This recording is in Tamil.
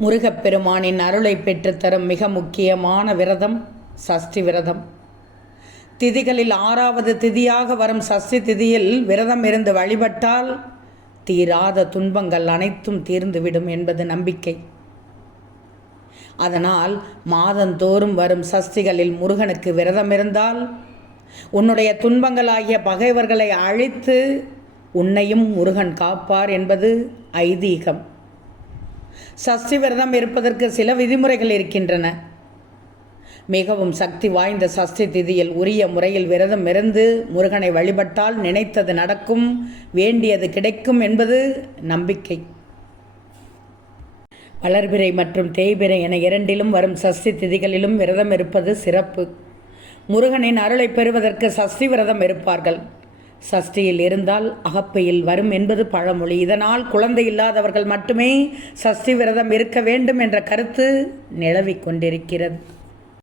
முருகப்பெருமானின் அருளை பெற்றுத்தரும் மிக முக்கியமான விரதம் சஷ்டி விரதம். திதிகளில் 6வது திதியாக வரும் சஷ்டி திதியில் விரதம் இருந்து வழிபட்டால் தீராத துன்பங்கள் அனைத்தும் தீர்ந்துவிடும் என்பது நம்பிக்கை. அதனால் மாதந்தோறும் வரும் சஷ்டிகளில் முருகனுக்கு விரதம் இருந்தால் உன்னுடைய துன்பங்களாகிய பகைவர்களை அழித்து உன்னையும் முருகன் காப்பார் என்பது ஐதீகம். சஷ்டி விரதம் இருப்பதற்கு சில விதிமுறைகள் இருக்கின்றன. மிகவும் சக்தி வாய்ந்த சஷ்டி திதியில் உரிய முறையில் விரதம் இருந்து முருகனை வழிபட்டால் நினைத்தது நடக்கும், வேண்டியது கிடைக்கும் என்பது நம்பிக்கை. வளர்பிறை மற்றும் தேய்பிறை என இரண்டிலும் வரும் சஷ்டி திதிகளிலும் விரதம் இருப்பது சிறப்பு. முருகனின் அருளை பெறுவதற்கு சஷ்டி விரதம் இருப்பார்கள். சஷ்டியில் இருந்தால் அகப்பையில் வரும் என்பது பழமொழி. இதனால் குழந்தை இல்லாதவர்கள் மட்டுமே சஷ்டி விரதம் இருக்க வேண்டும் என்ற கருத்து நிலவிக் கொண்டிருக்கிறது.